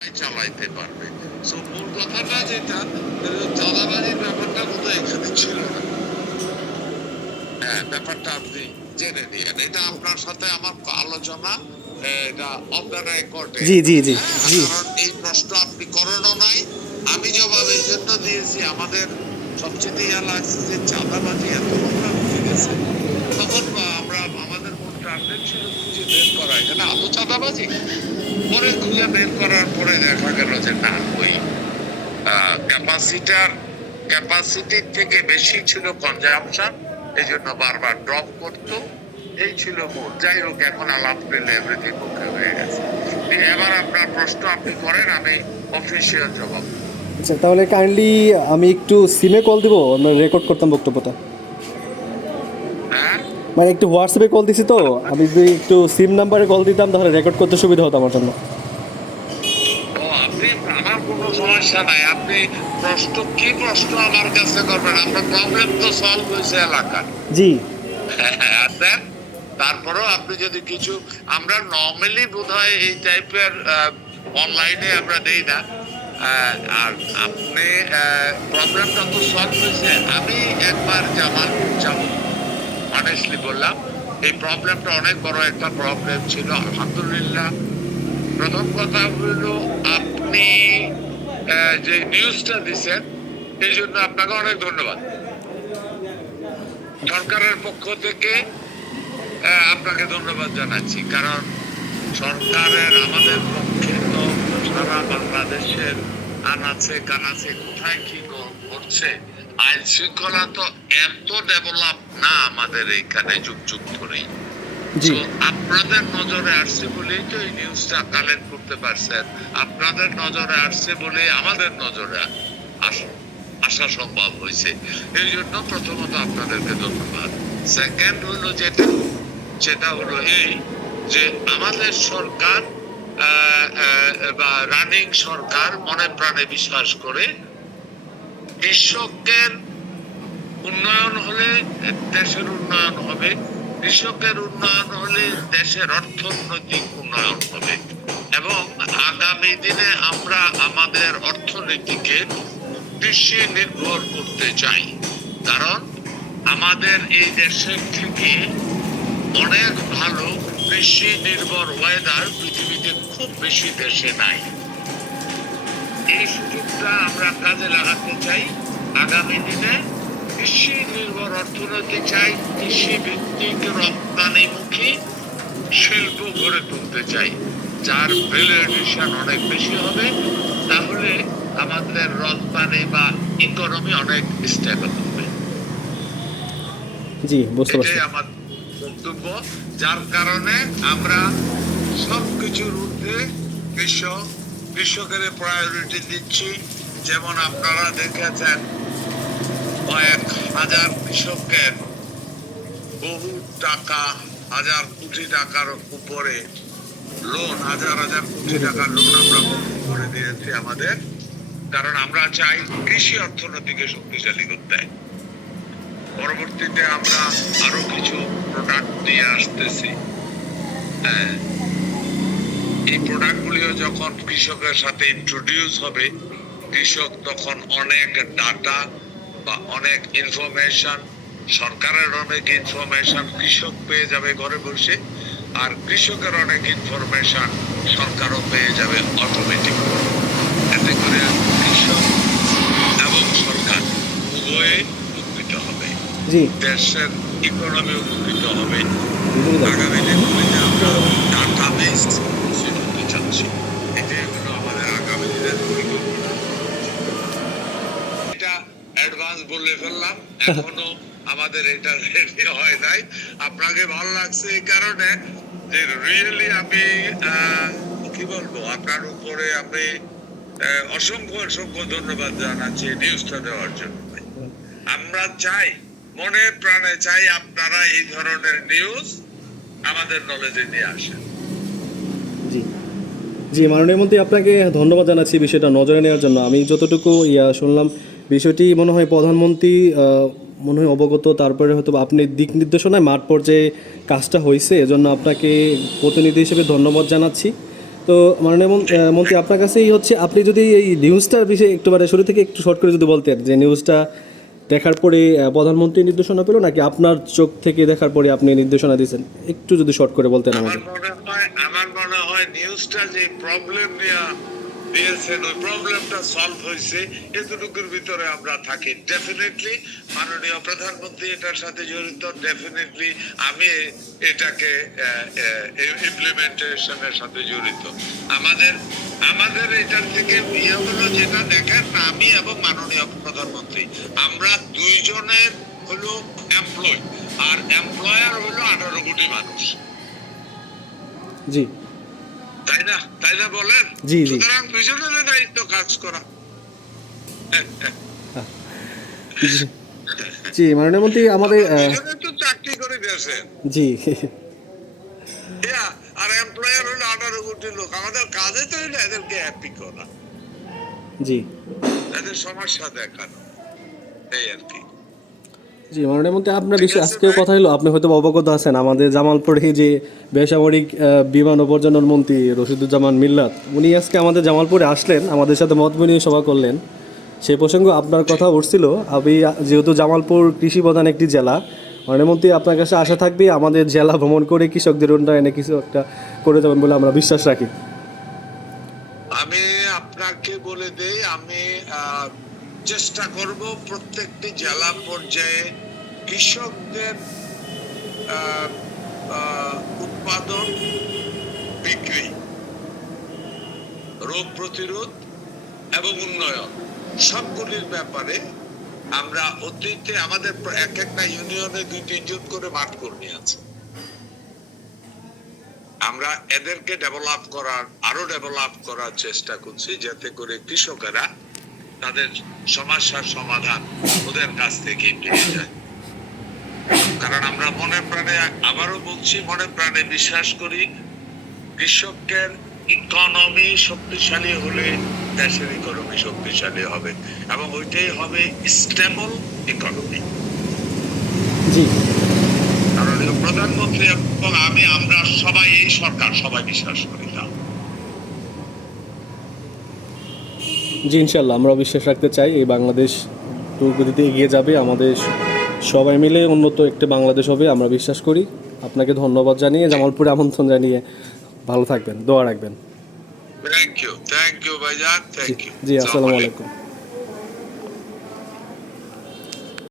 চালাইতে পারবে। সো মূল কথাটা যেটা চাঁদাবাজির ব্যাপারটা বোধহয় এখানে ছিল না। হ্যাঁ, ব্যাপারটা আপনি জেনে নিয়েন। এটা আপনার সাথে আমার আলোচনা, এটা অফ দ্য রেকর্ডে। জি জি জি জি কারণ এই প্রশ্ন আপনি করেনও নাই, আমি জবাব এই জন্য দিয়েছি। আমাদের সবচেয়ে ইয়া লাগছে যে চাঁদাবাজি এত নোংরা উঠে গেছে, তখন আমরা আমাদের মূল টার্গেট ছিল খুঁজে বের করা এখানে আদৌ চাঁদাবাজি। পরে খুঁজে বের করার পরে দেখা গেল যে না, ওই ক্যাপাসিটির থেকে বেশি ছিল কনজাম্পশন, এই জন্য বারবার ড্রপ করতো। এই ছিল মূল। যাই হোক, এখন আলহামদুলিল্লাহ এভরিথিং ওকে হয়ে গেছে। এবার আপনার প্রশ্ন আপনি করেন, আমি অফিসিয়াল জবাব। আচ্ছা, তাহলে কাইন্ডলি আমি একটু সিমে কল দিব, আমরা রেকর্ড করতাম বক্তব্যটা। হ্যাঁ, মানে একটু হোয়াটসঅ্যাপে কল দিছি তো, আমি যদি একটু সিম নাম্বারে কল দিতাম তাহলে রেকর্ড করতে সুবিধা হতো আমার জন্য। ও আপনি, আমার কোনো সমস্যা নাই। আপনি কি প্রশ্ন আমার কাছে করবেন? আপনার প্রবলেম তো সলভ হয়েছে এলাকার। জি দেন তারপরেও আপনি যদি কিছু, আমরা নর্মালি বোধহয় এই টাইপের অনলাইনে আমরা দেই না। আর আপনি প্রবলেমটা তো সলভ হয়েছে। আমি একবার জামাল যাব, অনেস্টলি বললাম, এই প্রবলেমটা অনেক বড় একটা প্রবলেম ছিল। আলহামদুলিল্লাহ, প্রথম কথা হলো আপনি যে নিউজটা দিচ্ছেন এই জন্য আপনাকে অনেক ধন্যবাদ। সরকারের পক্ষ থেকে আপনাকে ধন্যবাদ জানাচ্ছি, কারণ সরকারের আমাদের পক্ষে তো সারা বাংলাদেশের আনাচে কানাচে কোথায় কি করছে, আইন শৃঙ্খলা তো এত ডেভেলপ না আমাদের এইখানে যুগ যুগ ধরেই। জি আপনাদের নজরে আসছে বলেই তো এই নিউজটা কালেক্ট করতে পারছেন। আপনাদের নজরে আসছে বলে আমাদের নজরে আসা সম্ভব হয়েছে। এই জন্য প্রথমত আপনাদেরকে ধন্যবাদ। সেকেন্ড হলো যেটা হলো এই যে আমাদের সরকার বা রানিং সরকার মনে প্রাণে বিশ্বাস করে কৃষকের উন্নয়ন হলে দেশের উন্নয়ন হবে, কৃষকের উন্নয়ন হলে দেশের অর্থনৈতিক উন্নয়ন হবে, এবং আগামী দিনে আমরা আমাদের অর্থনীতিকে কৃষি নির্ভর করতে চাই। কারণ আমাদের এই দেশের থেকে অনেক ভালো কৃষি নির্ভর ওয়েদার পৃথিবীতে খুব বেশি দেশে নাই। এই সুযোগটা আমরা কাজে লাগাতে চাই। আগামী দিনে কৃষি নির্ভর অর্থনীতি চাই, কৃষি ভিত্তিক রপ্তানিমুখী শিল্প গড়ে তুলতে চাই, যার ভ্যালুয়েশন অনেক বেশি হবে। তাহলে আমাদের রপ্তানি বা ইকোনমি অনেক স্টেবল হবে। জি বুঝতে পারছি। এটাই আমার বক্তব্য। যার কারণে আমরা সবকিছুর ঊর্ধ্বে কৃষকের প্রায়োরিটি দিচ্ছি। যেমন আপনারা দেখেছেন কয়েক হাজার কৃষকের বহু টাকা, হাজার কোটি টাকার উপরে লোন, হাজার হাজার কোটি টাকার লোন আমরা বন্ধ করে দিয়েছি আমাদের। কারণ আমরা চাই কৃষি অর্থনীতিকে শক্তিশালী করতে। পরবর্তীতে আমরা আরো কিছু প্রোডাক্ট নিয়ে আসতেছি। হ্যাঁ, এই প্রোডাক্টগুলিও যখন কৃষকের সাথে ইন্ট্রোডিউস হবে, কৃষক তখন অনেক ডাটা বা অনেক ইনফরমেশন, সরকারের অনেক ইনফরমেশন কৃষক পেয়ে যাবে ঘরে বসে, আর কৃষকের অনেক ইনফরমেশন সরকারও পেয়ে যাবে অটোমেটিক। এতে করে কৃষক এবং সরকার উভয়ে উপকৃত হবে, জি দেশের ইকোনমি উপকৃত হবে। আগামী দিনগুলিতে আমরা ডাটা বেস কৃষি করতে চাচ্ছি। এটাই হলো আমাদের আগামী দিনের পরিকল্পনা। এটা অ্যাডভান্স বলে ফেললাম, এখনো আমাদের এটা রেডি হয় নাই। আপনাকে ভালো লাগছে এই কারণে যে রিয়েলি আমি কি বলবো, আপনার উপরে আমি অসংখ্য অসংখ্য ধন্যবাদ জানাচ্ছি নিউজটা দেওয়ার জন্য। আমরা চাই, মনে প্রাণে চাই আপনারা এই ধরনের নিউজ আমাদের নলেজে নিয়ে আসেন। জি জি মাননীয় মন্ত্রী, আপনাকে ধন্যবাদ জানাচ্ছি বিষয়টা নজরে নেওয়ার জন্য। আমি যতটুকু শুনলাম, বিষয়টি মনে হয় প্রধানমন্ত্রী মনে হয় অবগত, তারপরে হয়তো আপনি দিক নির্দেশনায় মাঠ পর্যায়ে কাজটা হয়েছে, এজন্য আপনাকে প্রতিনিধি হিসেবে ধন্যবাদ জানাচ্ছি। তো মাননীয় মন্ত্রী আপনার কাছেই হচ্ছে, আপনি যদি এই নিউজটার বিষয়ে একটু মানে শুরু থেকে একটু শর্ট করে যদি বলতেন যে নিউজটা দেখার পরে প্রধানমন্ত্রী নির্দেশনা পেল নাকি আপনার চোখ থেকে দেখার পরে আপনি নির্দেশনা দিয়েছেন, একটু যদি শর্ট করে বলতেন আমাদের। আমার মনে হয় নিউজটা যে প্রবলেম নিয়ে দিয়েছেন ওই প্রবলেমটা সলভ হয়েছে, এতটুকুর ভিতরে আমরা থাকি। ডেফিনেটলি মাননীয় প্রধানমন্ত্রী এটার সাথে জড়িত, ডেফিনেটলি আমি এটাকে ইমপ্লিমেন্টেশনের সাথে জড়িত। আমাদের আমাদের এটার থেকে ইয়ে হলো যেটা দেখেন, আমি এবং মাননীয় প্রধানমন্ত্রী আমরা দুইজনের হলো এমপ্লয়, আর এমপ্লয়ার হলো 18 কোটি মানুষ, জি তাই না বলেন? জি জি সুতরাং দুইজনের দায়িত্ব কাজ করা। জি মাননীয় মন্ত্রী আমাদের দুইজনে তো চাকরি করে দিয়েছেন, জি আর এমপ্লয়ার হলো 18 কোটি লোক। আমাদের কাজে তো হলো এদেরকে হ্যাপি করা, জি এদের সমস্যা দেখানো, এই আর কি। জি মাননীয় মন্ত্রী আপনার বিষয়ে আজকেও কথা হলো, আপনি হয়তো অবগত আছেন আমাদের জামালপুরে যে বেসামরিক বিমান ও পর্যটন মন্ত্রী রশিদুজ্জামান মিল্লাত, উনি আজকে আমাদের জামালপুরে আসলেন, আমাদের সাথে মত বিনিময় সভা করলেন। সেই প্রসঙ্গে আপনার কথা উঠছিল। আমি যেহেতু জামালপুর কৃষি প্রধান একটি জেলা, মাননীয় মন্ত্রী আপনার কাছে আশা থাকবে আমাদের জেলা ভ্রমণ করে কৃষকদের উন্নয়নে কিছু একটা করে যাবেন বলে আমরা বিশ্বাস রাখি। আমি আপনাকে বলে দেই, আমি চেষ্টা করব প্রত্যেকটি জেলা পর্যায়ে কৃষকদের উৎপাদন, বিক্রি, রোগ প্রতিরোধ এবং উন্নয়ন সবগুলির ব্যাপারে আমরা অতীতে আমাদের এক একটা ইউনিয়নে 2-3 জন করে মাঠ কর্মী আছে, আমরা এদেরকে আরো ডেভেলপ করার চেষ্টা করছি, যাতে করে কৃষকেরা তাদের সমস্যার সমাধান ওদের কাছ থেকে পেয়ে যায়। কারণ আমরা মনে প্রাণে, আবারও বলছি, মনে প্রাণে বিশ্বাস করি কৃষকের ইকোনমি শক্তিশালী হলে দেশের ইকোনমি শক্তিশালী হবে, এবং ওইটাই হবে স্টেবল ইকোনমি। জি কারণ প্রধানমন্ত্রী এবং আমরা সবাই, এই সরকার সবাই বিশ্বাস করি না। জি ইনশাল্লাহ আমরা বিশ্বাস রাখতে চাই এই বাংলাদেশ গতিতে এগিয়ে যাবে, আমাদের সবাই মিলে উন্নত একটি বাংলাদেশ হবে, আমরা বিশ্বাস করি। আপনাকে ধন্যবাদ জানিয়ে, জামালপুরে আমন্ত্রণ জানিয়ে ভালো থাকবেন, দোয়া রাখবেন। থ্যাংক ইউ ভাইজান, থ্যাংক ইউ। জি আসসালামু আলাইকুম।